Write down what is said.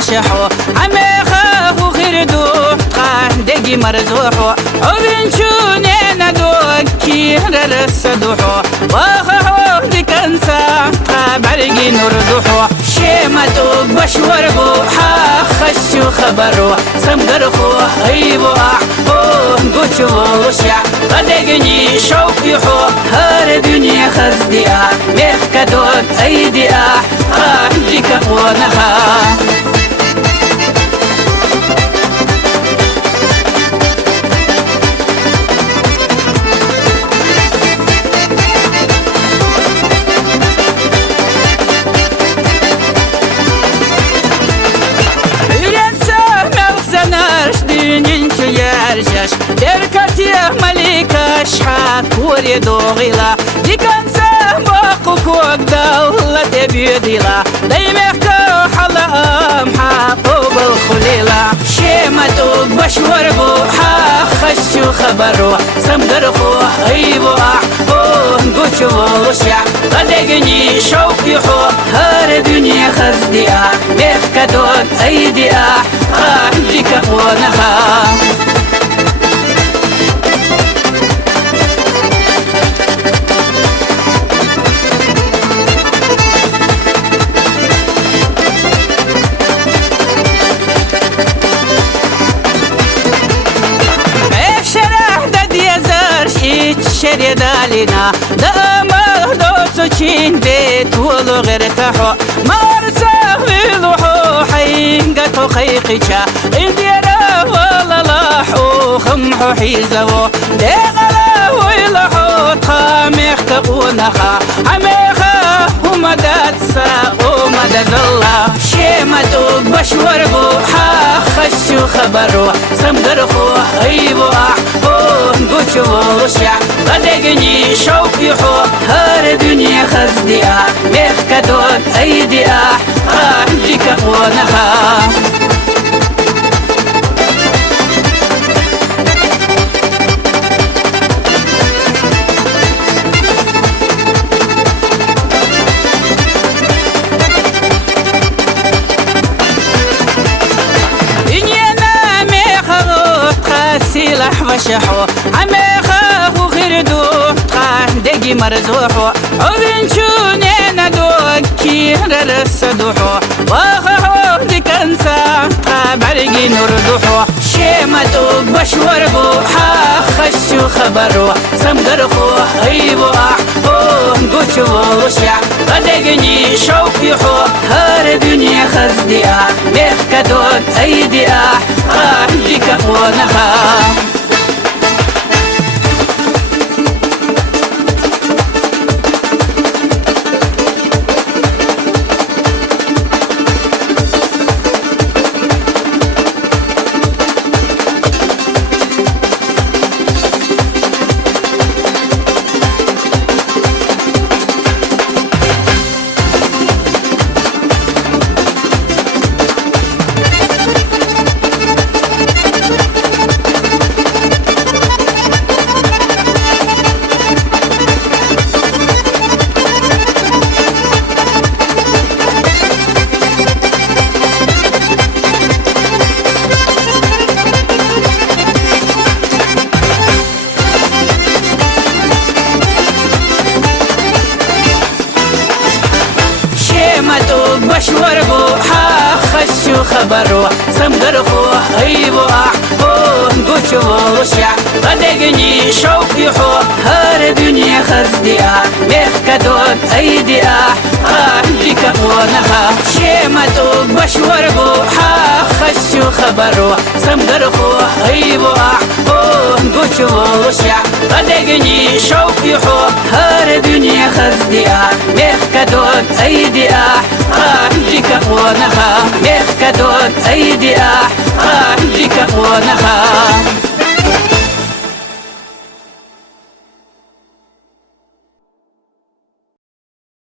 فشحو عميخه وخردو دقي مرزوحو وبنشوني ندوكي رسدوحو واخو دكنسا برقي نردوحو شيمتو بشوربو خشو خبرو سمقرخو ايبو قوشو وشع قدقني شوق يحو هار دنيا خزديا ميخكدود ايديا ديك قونها بركتي ملكة شحات وريدو غيلا دي كان سامق كوك دولة بيديلا دايمك حلا محاطو بالخليلة شيمتو بشوربو خشو خبرو سمقرخو ايبو قوشو وشع قدقني شوق يحو هار دنيا خزديا ميخكدون ايديا ديك قونها شري دالنا دامه دوتو چين بيت ولو غير تحو مارسا ويلوحو حينقتو خيقيشا انديرا ولا لاحو خمحو حيزو ديغلا ويلوحو تخاميخ تقونخا عميخا ومداتسا ومدازلا شيمتو بشوربو خشو خبرو سمقرخو ايبو قوشو وشع قدقني شوق يحو هار دنيا خزديا ميخكدون ايديا ديك قونها سلاح وشحو عميخه وخردو دقي مرزوحو وبنشوني ندوكي رسدوحو واخو دكنسا برقي نردوحو شيمتو بشوربو خشو خبرو سمقرخو ايبو قوشو وشع قدقني شوق يحو هار دنيا خزديا ميخكدون ايديا ديك قونها بشوربو خشو خبرو سمقرخو ايبو قوشو وشع قدقني شوق يحو هار دنيا خزديا ميخكدون ايديا ديك قونها شيمتو بشوربو خشو خبرو سمقرخو ايبو قوشو وشع قدقني شوق يحو هار دنيا خزديا ميخكدون ايديا ديك قونها ميخكدون ايديا ديك قونها